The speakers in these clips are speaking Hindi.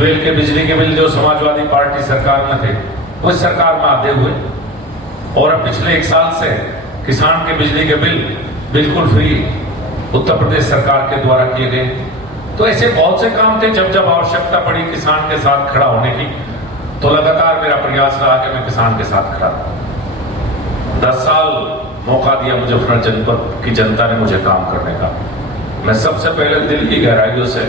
ट्यूबवेल के बिजली के बिल जो समाजवादी पार्टी सरकार में थे वो सरकार में आते हुए, और अब पिछले 1 साल से किसान के बिजली के बिल बिल्कुल फ्री उत्तर प्रदेश सरकार के द्वारा किए गए। तो ऐसे बहुत से काम थे, जब जब आवश्यकता पड़ी किसान के साथ खड़ा होने की, तो लगातार मेरा प्रयास रहा कि मैं किसान के साथ खड़ा रहूं। 10 साल मौका दिया मुजफ्फरनगर जनपद की जनता ने मुझे काम करने का। मैं सबसे पहले दिल की गहराइयों से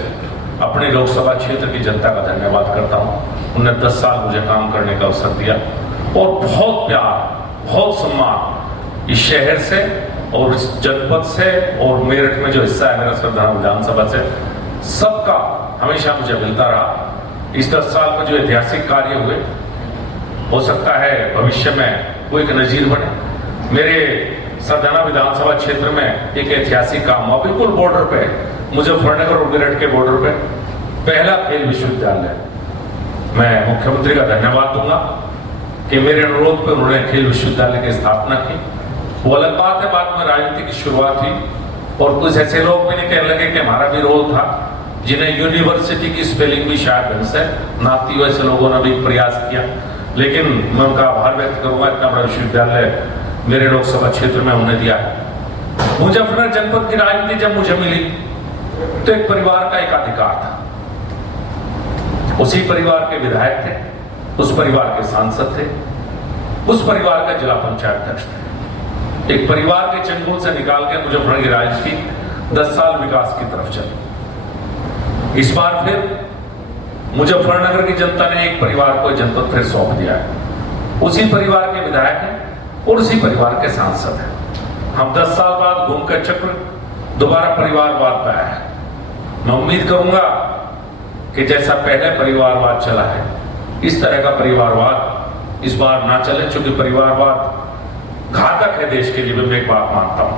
अपने लोकसभा क्षेत्र की जनता का धन्यवाद करता हूं। उन्होंने 10 साल मुझे काम करने का अवसर दिया और बहुत प्यार, बहुत सम्मान इस शहर से और इस जनपद से और मेरठ में जो हिस्सा है मेरा सरदाना विधानसभा से, सबका हमेशा मुझे मिलता रहा। इस 10 साल में जो ऐतिहासिक कार्य हुए, हो सकता है भविष्य में वो एक नजीर बने। मेरे सरदाना विधानसभा क्षेत्र में एक ऐतिहासिक काम हुआ, बिल्कुल बॉर्डर पे, मुजफ्फरनगर और मेरठ के बॉर्डर पे, पहला खेल विश्वविद्यालय। मैं मुख्यमंत्री का धन्यवाद दूंगा कि मेरे अनुरोध पर उन्होंने खेल विश्वविद्यालय की स्थापना की। वो अलग बात है, बाद में राजनीति की शुरुआत हुई और कुछ ऐसे लोग भी नहीं कहने लगे कि हमारा भी रोल था, जिन्हें यूनिवर्सिटी की स्पेलिंग भी शायद ढंग से ना आती हो, ऐसे लोगों ने भी प्रयास किया। लेकिन मैं उनका आभार व्यक्त करूंगा, इतना बड़ा विश्वविद्यालय मेरे लोकसभा क्षेत्र में उन्हें दिया। मुजफ्फरनगर जनपद की राजनीति जब मुझे मिली तो एक परिवार का एकाधिकार था। उसी परिवार के विधायक थे, उस परिवार के सांसद थे, उस परिवार का जिला पंचायत अध्यक्ष थे। एक परिवार के चंगुल से निकाल के मुजफ्फरनगर की राजनीति 10 साल विकास की तरफ चली। इस बार फिर मुजफ्फरनगर की जनता ने एक परिवार को जनपद फिर सौंप दिया है। उसी परिवार के विधायक हैं और उसी परिवार के सांसद हैं। हम 10 साल बाद घूम कर चक्र दोबारा परिवारवाद पे आया है। मैं उम्मीद करूंगा कि जैसा पहले परिवारवाद चला है, इस तरह का परिवारवाद इस बार ना चले, क्योंकि परिवारवाद घातक है देश के लिए। मैं एक बात मानता हूं।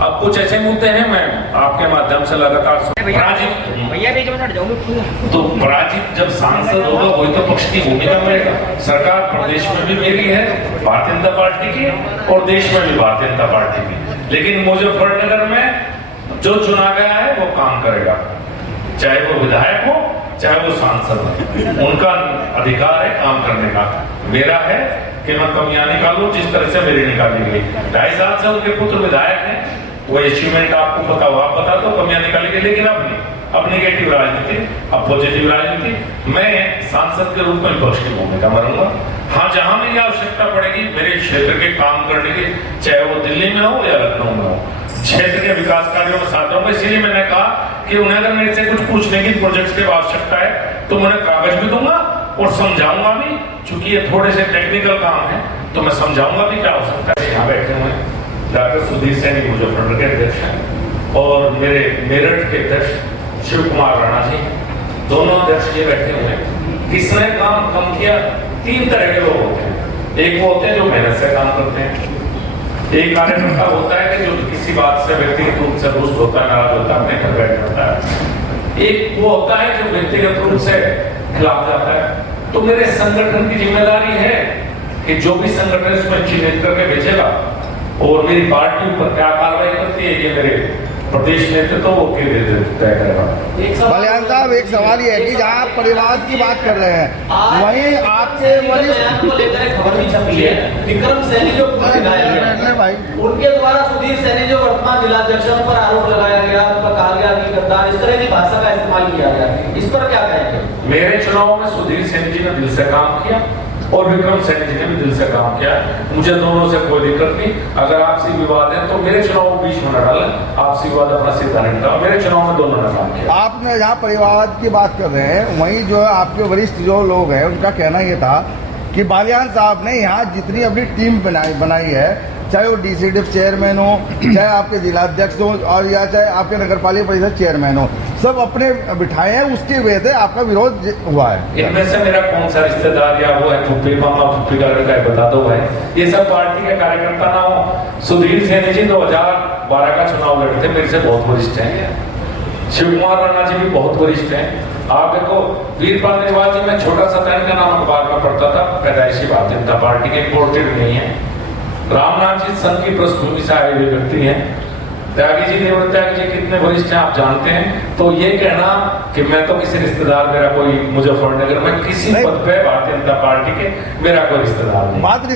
अब कुछ ऐसे मुद्दे हैं, मैं आपके माध्यम से लगातार तो पराजित जब सांसद होगा वही तो पक्ष की भूमिका करेगा। सरकार प्रदेश में भी मेरी है, भारतीय जनता पार्टी की, और देश में भी भारतीय जनता पार्टी की। लेकिन मुजफ्फरनगर में जो चुना गया है वो काम करेगा, चाहे वो विधायक हो चाहे वो सांसद हो, उनका अधिकार है काम करने का। मेरा है कि मैं कमियां निकालूं जिस तरह से मेरी निकाली गई। 2.5 साल से उनके पुत्र विधायक हैं, वो अचीवमेंट आपको पता हो, आप बता दो कमियां निकाली गई। लेकिन अब निगेटिव राजनीति, अब पॉजिटिव राजनीति। मैं सांसद के रूप में विपक्ष की भूमिका मानूंगा। हाँ, जहां मेरी आवश्यकता पड़ेगी मेरे क्षेत्र के काम करने की, चाहे वो दिल्ली में हो या लखनऊ में हो, क्षेत्र के विकास कार्यों में साथ रहूंगा। इसीलिए मैंने कहा कि उन्हें अगर मेरे से कुछ पूछने की प्रोजेक्ट्स की आवश्यकता है तो मैं कागज भी दूंगा और समझाऊंगा भी, चूंकि ये थोड़े से टेक्निकल काम है तो मैं समझाऊंगा भी क्या हो सकता है। यहाँ बैठे हुए डॉक्टर सुधीर सैनी मुजफ्फरनगर के अध्यक्ष हैं और मेरे मेरठ के अध्यक्ष शिव कुमार राणा जी, दोनों अध्यक्ष ये बैठे हुए हैं। किसने काम कम किया? 3 तरह के लोग होते हैं। एक वो होते हैं जो मेहनत से काम करते हैं, एक कार्यकर्ता होता है कि जो किसी बात से व्यक्तिगत रूप से रुष्ट होता है, नाराज होता है, अपने घर बैठ जाता है। एक वो होता है जो व्यक्तिगत रूप से खिलाफ जाता है। तो मेरे संगठन की जिम्मेदारी है कि जो भी संगठन इसमें चिन्हित करके भेजेगा और मेरी पार्टी ऊपर क्या कार्रवाई करती है, ये मेरे प्रदेश नेतृत्व तय करेगा। बलियान साहब, एक सवाल ये है कि जहाँ आप परिवार की बात कर रहे हैं, वहीं आपके वरिष्ठ को लेकर एक खबर भी छपी है, विक्रम सैनी जो भाई उनके द्वारा सुधीर सैनी जो वर्तमान जिलाध्यक्ष पर आरोप लगाया गया, उन पर कहा गया कि गद्दार, इस तरह की भाषा का इस्तेमाल किया गया। इस पर क्या कहेंगे? मेरे चुनाव में सुधीर सैनी जी ने दिल से काम किया और विक्रम सैनी जी ने भी दिल से काम किया। मुझे दोनों से कोई दिक्कत नहीं। अगर आपसी विवाद है तो मेरे चुनाव के बीच में न डालें, आपसी विवाद अपना सीधा निपटा। मेरे चुनाव में दोनों ने काम किया। आपने जहाँ परिवार की बात कर रहे हैं, वहीं जो है आपके वरिष्ठ जो लोग हैं उनका कहना ये था कि बालियान साहब ने यहाँ जितनी अपनी टीम बनाई है, चाहे वो डीसीडीएफ चेयरमैन हो, चाहे आपके जिलाध्यक्ष हो, और या चाहे आपके नगर पालिका परिषद चेयरमैन हो, सब अपने बिठाए हैं, उसकी वजह से आपका विरोध हुआ है। इनमें से मेरा कौन सा रिश्तेदार या वो है फुप्पी मामा फुप्पी का लड़का है, बता दो भाई। ये सब पार्टी के कार्यकर्ता ना हो। सुधीर सैनी जी 2012 का चुनाव लड़ते, मेरे से बहुत वरिष्ठ हैं। शिव कुमार राणा जी भी बहुत वरिष्ठ हैं। आप देखो, वीरपाल निवास जी में छोटा सा तैन का नाम अखबार में पढ़ता था, पैदाइशी भारतीय जनता पार्टी के, इम्पोर्टेड नहीं है। रामनाथ जी संघ की पृष्ठभूमि से आए हुए व्यक्ति हैं। त्यागी जी, देवव्रत त्यागी जी कितने वरिष्ठ हैं आप जानते हैं। तो ये कहना कि मैं तो किसी रिश्तेदार, मेरा कोई मुजफ्फरनगर में किसी नहीं। पद पे भारतीय जनता पार्टी के मेरा कोई रिश्तेदार नहीं। बात